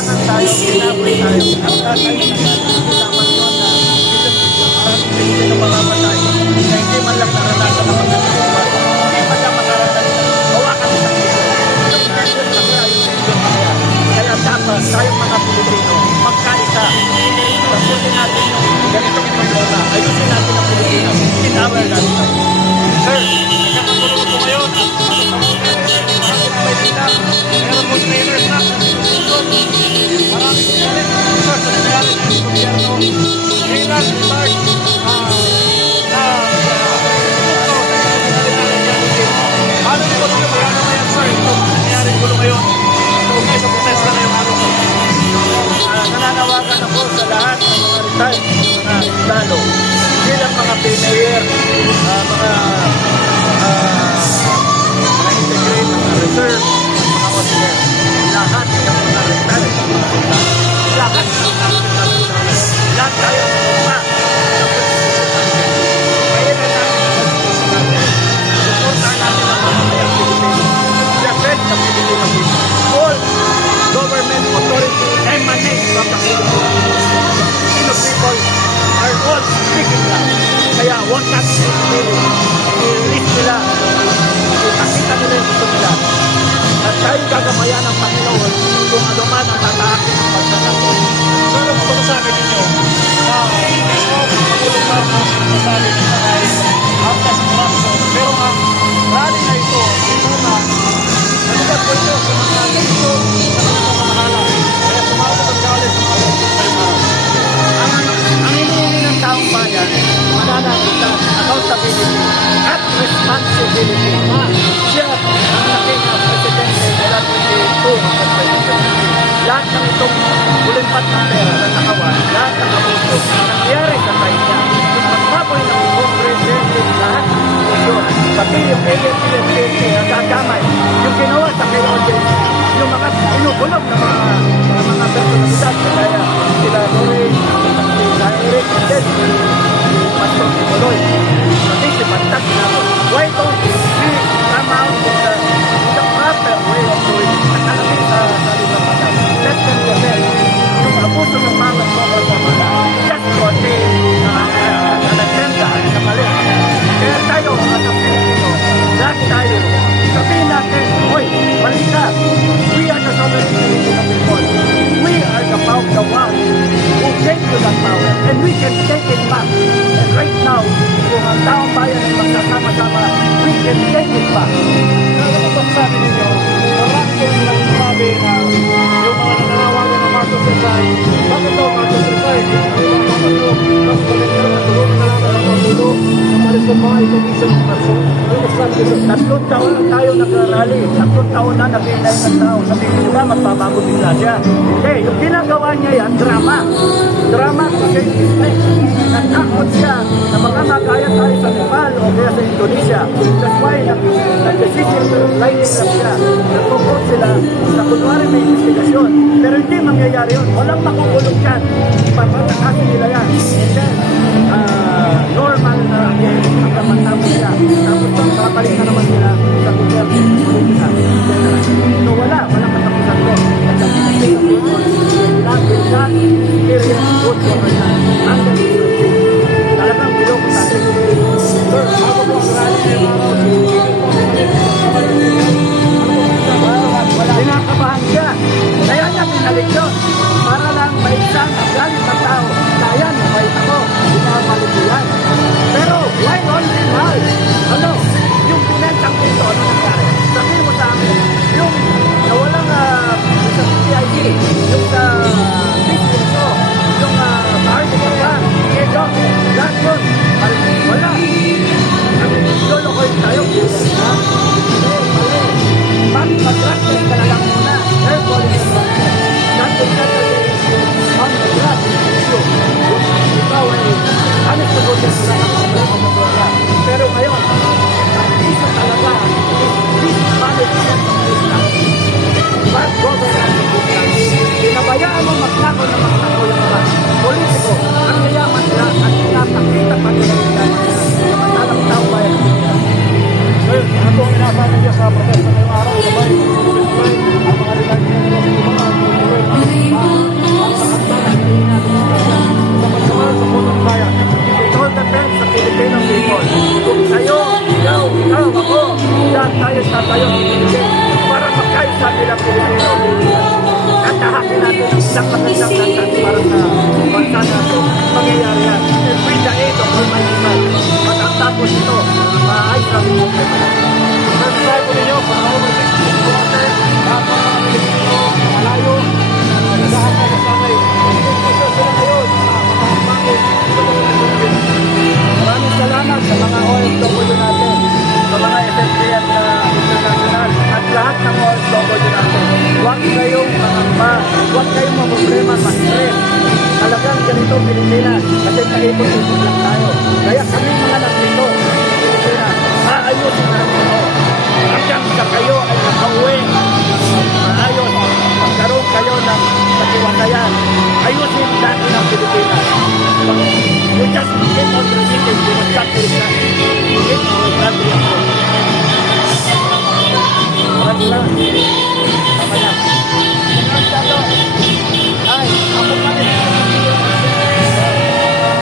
Kinabangan tayo, kinaboy tayo. At tayo dapat yun na hindi na mamamatay na hindi man lang naranasan ng mga nilipad. Hindi man lang makaranas na hawakan sa kilo. Yung nandun lang tayo sa inyo kaya. Kaya dapat tayong mga Pilipino magkaisa. Tapusin natin yung ganitong problema. Ayusin natin ang Pilipinas. In our lifetime. Sir, nagkakagulo po ngayon. Meron po trainers na maraming sinalit sa nangyari ng gobyerno kailan start ano po ito kaya naman yan sir ito nangyari gulo ngayon ito kayo sa protesta na yung ano nananawagan ako sa lahat ng mga retired mga lalo bilang mga pinayer mga integrate mga reserve mga officer lahat ng mga retired lahat ng mga lahat tayo sa kaya na natin supportan natin ang mamamayang Pilipino defend the Filipino people all government authority emanate from the Filipino people are all speaking loud kaya huwag natin i-release nila ipakita nila yung gusto nila at tayo gagamayan ng Panginoon kung ano man ang tataakin ng bansa natin. So, ano po masasabi ninyo? Mismo, Pangulong Marcos masasabi nila ay after sa corruption. Pero ang rally na ito, ito na nagubad ko ito sa mga ganito sa mga pamahala. Kaya sumabot ang galit sa mga ang hinihingi ng taong bayan, mananakita, accountability at responsibility. Siya ang naging presidente mula 22 hanggang 2023. Lahat ng itong ulimpat ng pera na nakawan, lahat ng abuso nangyari sa tayo niya. Yung pagbaboy ng Congress, lahat ng institusyon, pati yung AFP ang gagamay, yung ginawa sa KOJC, yung mga inukulog na mga personalidad, kaya sila Lorraine, sila Eric, and then Pastor Tiboloy, pati si Pantat namin. Why don't we come out with the proper way of doing it? At alamin sa limapanan. Let them defend yung abuso ng mga sobra sa mga just to attain an agenda sa mali. Kaya tayo, at ang Pilipino, lahat tayo, sabihin natin, hoy, mali ka. We are the sovereign Filipino people. We are the one who gave you that power and we can take it back. And right now, kung ang taong bayan ay magsasama-sama, we can take it back. Ano po sabi ninyo? Marami ko yung nagsasabi na yung mga nananawagan ng Marcos Rizal, bakit daw Marcos Rizal? Yung mga matulog, mas maganda na tulungan na lang ang matulog, namalis ng mga ikomisyon ng person. Ano po sabi nyo? 3 taon na tayo nagrarally. 3 taon na nag-inay ng tao. Sabihin nyo ba, magbabago bigla siya? Hindi, yung ginagawa niya yan, drama. Drama to save his life. Natakot siya na mga magaya tayo sa Nepal o kaya sa Indonesia. That's why nag-decision lining na siya. Nagpupot sila sa kunwari may investigasyon. Pero hindi mangyayari yun. Walang makukulong yan. Papatakasin nila yan. And then, normal na hanggang matapos siya. Tapos ang babalik na naman sila sa gobyerno. So walang katapusan ko. At ang pinag-pinag will not experience good governance under this regime. Talagang bilog tayo. Sir, ako po ang rally ngayong araw, sinigil po ang Pinakabahan siya. Kaya niya pinalik yun. Para lang may isang galit ng tao. Kaya niya, may ako. Pinamalik yan. Pero why only now? Ano? Yung pinentang dito, ano nangyari? Sabihin mo sa amin, yung nawalang sa PIC, yung sa Bispo, yung Bahari ka pa, ito, lahat yun. Wala. Lolokoy tayo. Ha? Mag-practice ka na lang muna. Therefore, not to settle on the blood issue. Ikaw ay honest to goodness na ang pero ngayon, ang isa talaga is mismanagement of this country. Bad governance of this country. Pinabayaan mo magnakaw na magnakaw yung mga politiko. Ang yayaman nila at pinapakita pa nila yung matalang tao bayan. Sir, ano po ang inasabi niya sa protesta ngayong araw? Sabay, ang mga rilay niya sa mga natin ang isang magandang landas para sa bansa natin. Mangyayari yan. And with the aid of Almighty God, matatapos ito, maayos na rin yung problema natin. Mensahe po ninyo para overseas supporter, lahat ng mga Pilipino, malayo, naghahanap na sanay. Gusto sila ngayon, makahambangin. Maraming salamat sa mga OFW natin, sa mga SSDF na international, at lahat ng OFW natin. Huwag kayong mangamba, huwag kayong mamroblema, ma-stress. Talagang ganito Pilipinas, kasi kaipon-ipon lang tayo. Kaya kami mga nandito,